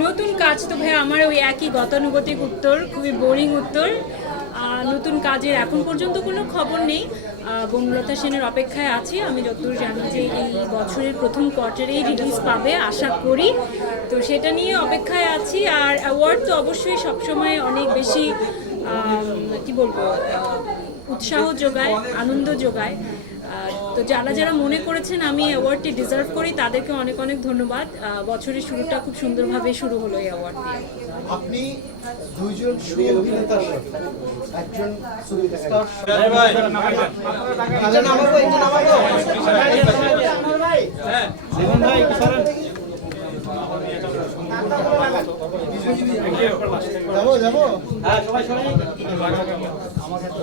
নতুন কাজ তো ভাই আমার ওই একই গতানুগতিক উত্তর, খুবই বোরিং উত্তর। নতুন কাজের এখন পর্যন্ত কোনো খবর নেই। বনলতা সেনের অপেক্ষায় আছি। আমি যতদূর জানি যে এই বছরের প্রথম কোয়ার্টারেই রিলিজ পাবে আশা করি, তো সেটা নিয়ে অপেক্ষায় আছি। আর অ্যাওয়ার্ড তো অবশ্যই সবসময় অনেক বেশি কি বলবো, উৎসাহ যোগায়, আনন্দ যোগায়। তো যারা যারা মনে করেছেন আমি অ্যাওয়ার্ডটি ডিজার্ভ করি তাদেরকে অনেক অনেক ধন্যবাদ। বছরের শুরুটা খুব সুন্দরভাবে শুরু হলো এই অ্যাওয়ার্ড দিয়ে। আপনি দুইজন সুঅভিনেতার সাথে একজন সুপারস্টার যাবো যাবো হ্যাঁ সবাই সবাই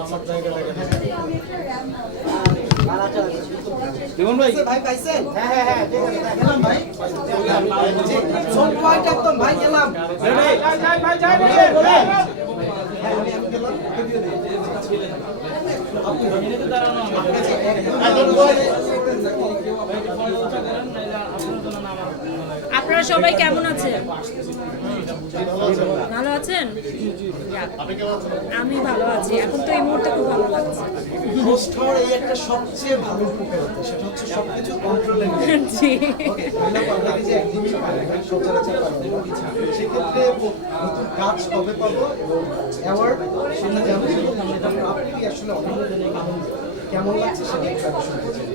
আমার জায়গা জীবন ভাই ভাই পাইছেন হ্যাঁ হ্যাঁ হ্যাঁ গেলাম ভাই সব পয়েন্ট একদম ভাই গেলাম ভাই ভাই যাই বলে হ্যাঁ আমি গেলাম আপনি মিনিটে দাঁড়ানো আপনারা সবাই কেমন আছেন? ভালো আছেন? আমি ভালো আছি। এখন তো এই মুহূর্তে খুব ভালো লাগছে। হোস্ট হওয়ার এই একটা সবচেয়ে ভালো উপকারিতা, সেটা হচ্ছে সবকিছু কন্ট্রোলে জি, যে একদিনই পারে না, সচরাচর পারে না। সেক্ষেত্রে নতুন কাজ কবে পাবো এবং অ্যাওয়ার্ড সেটা জানতে আপনি আসলে অনেক কেমন লাগছে সেটা একটু শুনতে চাই।